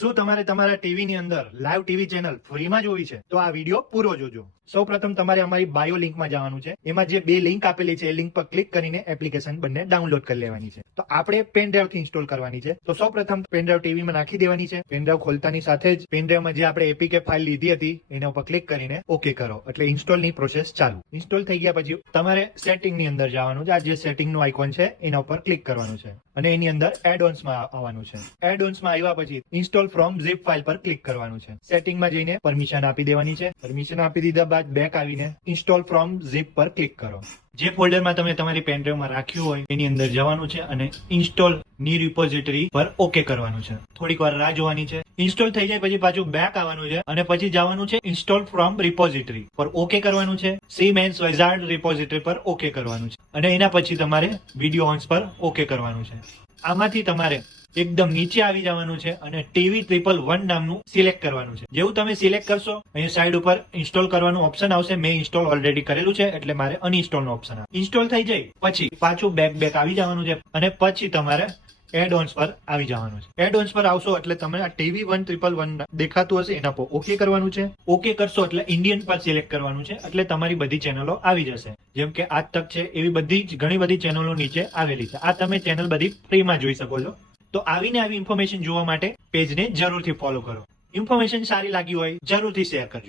શું તમારે તમારા ટીવીની અંદર લાઈવ ટીવી ચેનલ ફ્રીમાં જોવી છે? તો આ વિડીયો પૂરો જોજો. સૌપ્રથમ તમારે અમારી બાયો લિંકમાં જવાનું છે. એમાં જે બે લિંક આપેલી છે એ લિંક પર ક્લિક કરીને એપ્લિકેશન બંને ડાઉનલોડ કરી લેવાની છે. તો આપણે પેનડ્રાઈવ થી ઇન્સ્ટોલ કરવાની છે. તો સૌપ્રથમ પેનડ્રાઈવ ટીવીમાં નાખી દેવાની છે. પેનડ્રાઈવ ખોલતાની સાથે જ પેનડ્રાઈવમાં જે આપણે એપીકે ફાઇલ લીધી હતી એના ઉપર ક્લિક કરીને ઓકે કરો એટલે ઇન્સ્ટોલની પ્રોસેસ ચાલુ. ઇન્સ્ટોલ થઈ ગયા પછી તમારે સેટિંગની અંદર જવાનું છે. આ જે સેટિંગનું આઇકોન છે એના ઉપર ક્લિક કરવાનું છે અને એની અંદર એડ-ઓન્સમાં આવવાનું છે. એડ-ઓન્સમાં આવ્યા પછી ઇન્સ્ટોલ ફ્રોમ ઝીપ ફાઇલ પર ક્લિક કરવાનું છે. સેટિંગમાં જઈને પરમિશન આપી દેવાની છે. પરમિશન આપી દીધા બાદ બેક આવીને ઇન્સ્ટોલ ફ્રોમ ઝીપ પર ક્લિક કરો. જે ફોલ્ડરમાં તમે તમારી પેનડ્રાઈવમાં રાખ્યું હોય એની અંદર જવાનું છે અને ઇન્સ્ટોલ ની રિપોઝિટરી પર ઓકે કરવાનું છે. થોડીક વાર રાહ જોવાની છે. ઇન્સ્ટોલ થઈ જાય પછી પાછું બેક આવવાનું છે અને પછી જવાનું છે ઇન્સ્ટોલ ફ્રોમ રિપોઝિટરી પર ઓકે કરવાનું છે. સિમેન્સ વિઝાર્ડ રિપોઝિટરી પર ઓકે કરવાનું છે અને એના પછી તમારે વિડીયો ઓન્સ પર ઓકે કરવાનું છે. આમાંથી તમારે એકદમ નીચે આવી જવાનું છે અને TV111 નામનું સિલેક્ટ કરવાનું છે. જેવું તમે સિલેક્ટ કરશો અહીંયા સાઈડ ઉપર ઇન્સ્ટોલ કરવાનું ઓપ્શન આવશે. મેં ઇન્સ્ટોલ ઓલરેડી કરેલું છે એટલે મારે અનઇન્સ્ટોલ નો ઓપ્શન આવે. ઇન્સ્ટોલ થઈ જાય પછી પાછું બેક આવી જવાનું છે અને પછી તમારે એડ-ઓન્સ પર આવી જવાનું છે. એડ-ઓન્સ પર આવશો એટલે તમે આ TV111 દેખાતું હશે એના પર ઓકે કરવાનું છે. ઓકે કરશો એટલે ઇન્ડિયન પર સિલેક્ટ કરવાનું છે એટલે તમારી બધી ચેનલો આવી જશે. જેમ કે આજ તક છે એવી બધી જ ઘણી બધી ચેનલો નીચે આવેલી છે. આ તમે ચેનલ બધી ફ્રીમાં જોઈ શકો છો. તો આવીને આવી ઇન્ફોર્મેશન જોવા માટે પેજને જરૂરથી ફોલો કરો. ઇન્ફોર્મેશન સારી લાગી હોય જરૂરથી શેર કરજો.